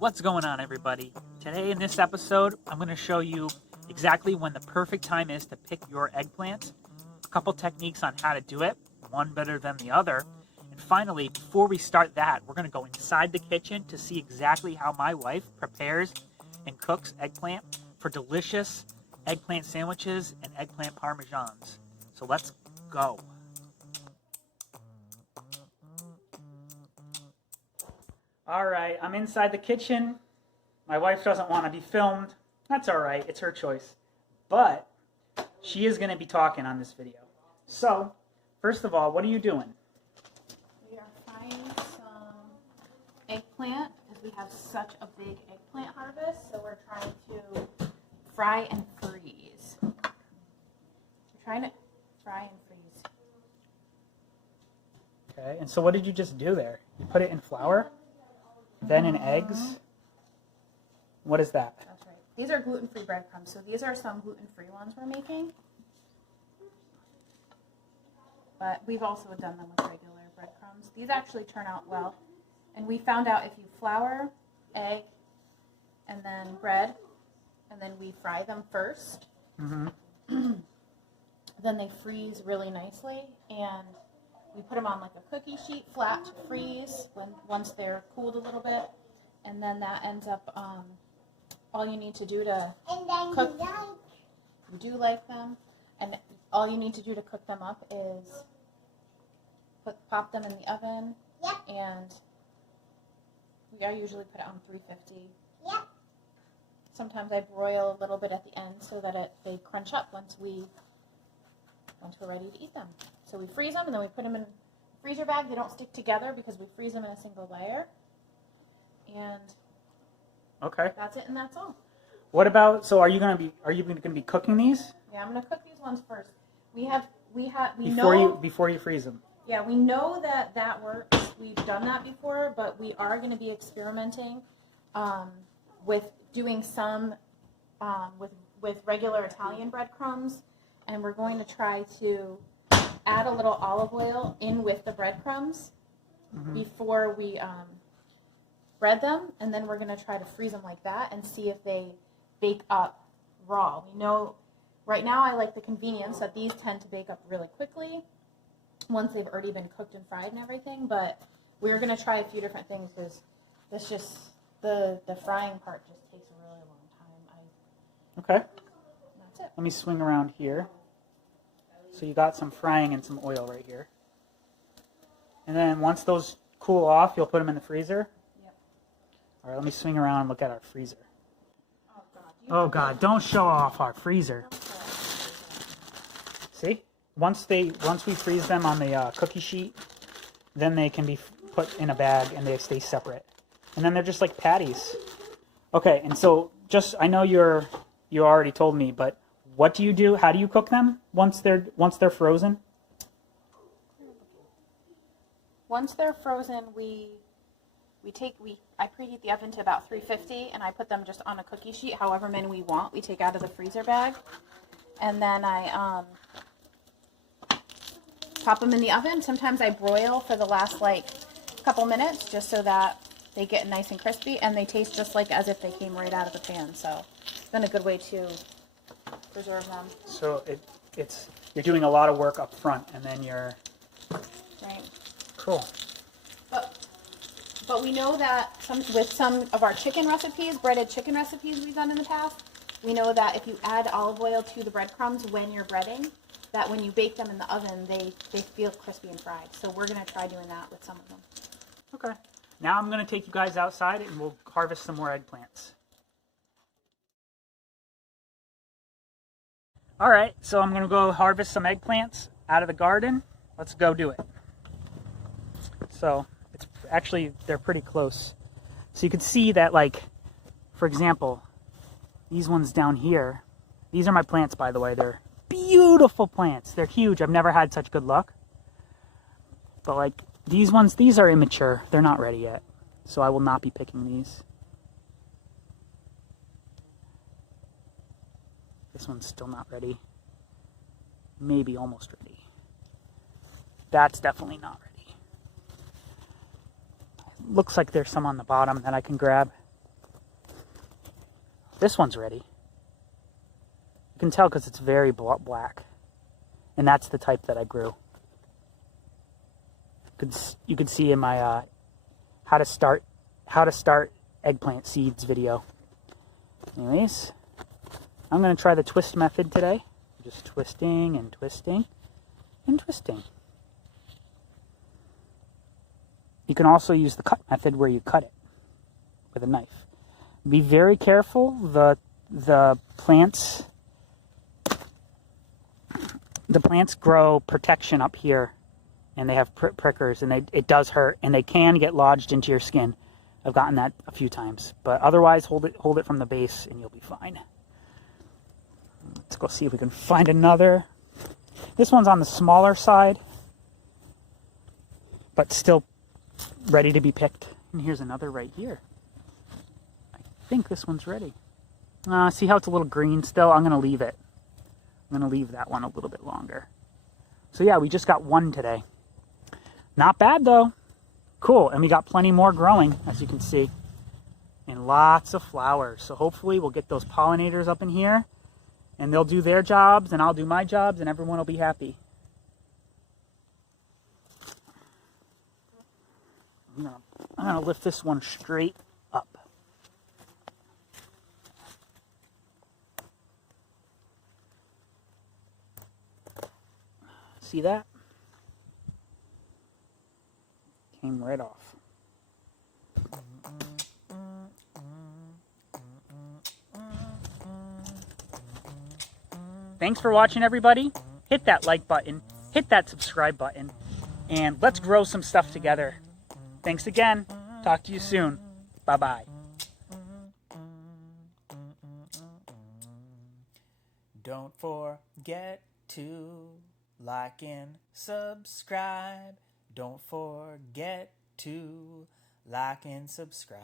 What's going on, everybody? Today in this episode, I'm going to show you exactly when the perfect time is to pick your eggplant, a couple techniques on how to do it, one better than the other, and finally, before we start that, we're going to go inside the kitchen to see exactly how my wife prepares and cooks eggplant for delicious eggplant sandwiches and eggplant parmesans. So let's go. All right, I'm inside the kitchen. My wife doesn't want to be filmed. That's all right, it's her choice. But she is going to be talking on this video. So, first of all, what are you doing? We are frying some eggplant because we have such a big eggplant harvest. So we're trying to fry and freeze. We're trying to fry and freeze. Okay, and so what did you just do there? You put it in flour? Then in eggs? What is that? That's right. These are gluten-free breadcrumbs. So these are some gluten-free ones we're making. But we've also done them with regular breadcrumbs. These actually turn out well. And we found out if you flour, egg, and then bread, and then we fry them first, then they freeze really nicely. And we put them on like a cookie sheet, flat to freeze once they're cooled a little bit. And then that ends up, all you need to do to cook, you do like them, and all you need to do to cook them up is pop them in the oven, and I usually put it on 350. Sometimes I broil a little bit at the end so that they crunch up once we're ready to eat them. So we freeze them, and then we put them in a freezer bag. They don't stick together because we freeze them in a single layer. And okay, that's it, and that's all. What about, so are you going to be cooking these? Yeah, I'm going to cook these ones first. Before you freeze them. Yeah, we know that works. We've done that before, but we are going to be experimenting with doing some with regular Italian breadcrumbs, and we're going to try to add a little olive oil in with the breadcrumbs before we bread them, and then we're going to try to freeze them like that and see if they bake up raw. We know right now I like the convenience that these tend to bake up really quickly once they've already been cooked and fried and everything, but we're going to try a few different things because this just, the frying part just takes a really long time. Okay. That's it. Let me swing around here. So you got some frying and some oil right here. And then once those cool off, you'll put them in the freezer? Yep. All right, let me swing around and look at our freezer. Oh, God. Oh, God, don't show off our freezer. See? Once we freeze them on the cookie sheet, then they can be put in a bag and they stay separate. And then they're just like patties. Okay, and so I know you already told me, but what do you do? How do you cook them once they're frozen? Once they're frozen, I preheat the oven to about 350, and I put them just on a cookie sheet, however many we want. We take out of the freezer bag, and then I pop them in the oven. Sometimes I broil for the last couple minutes just so that they get nice and crispy, and they taste just like as if they came right out of the pan. So it's been a good way to preserve them. So you're doing a lot of work up front, and then you're right. Cool. But we know that with some of our chicken recipes, breaded chicken recipes we've done in the past, we know that if you add olive oil to the breadcrumbs when you're breading, that when you bake them in the oven, they feel crispy and fried. So we're going to try doing that with some of them. Okay. Now I'm going to take you guys outside and we'll harvest some more eggplants. All right, so I'm going to go harvest some eggplants out of the garden. Let's go do it. So they're pretty close. So you can see that, for example, these ones down here, these are my plants, by the way. They're beautiful plants. They're huge. I've never had such good luck. But these ones, these are immature. They're not ready yet. So I will not be picking these. This one's still not ready. Maybe almost ready. That's definitely not ready. Looks like there's some on the bottom that I can grab. This one's ready. You can tell because it's very black. And that's the type that I grew. You could see in my how to start eggplant seeds video. Anyways, I'm going to try the twist method today. Just twisting and twisting and twisting. You can also use the cut method where you cut it with a knife. Be very careful. The plants grow protection up here, and they have prickers, and it does hurt, and they can get lodged into your skin. I've gotten that a few times, but otherwise hold it from the base and you'll be fine. Let's go see if we can find another. This one's on the smaller side, but still ready to be picked. And here's another right here. I think this one's ready. See how it's a little green still? I'm going to leave it. I'm going to leave that one a little bit longer. So yeah, we just got one today. Not bad though. Cool, and we got plenty more growing, as you can see. And lots of flowers. So hopefully we'll get those pollinators up in here, and they'll do their jobs, and I'll do my jobs, and everyone will be happy. I'm gonna lift this one straight up. See that? Came right off. Thanks for watching, everybody. Hit that like button, hit that subscribe button, and let's grow some stuff together. Thanks again. Talk to you soon. Bye-bye. Don't forget to like and subscribe. Don't forget to like and subscribe.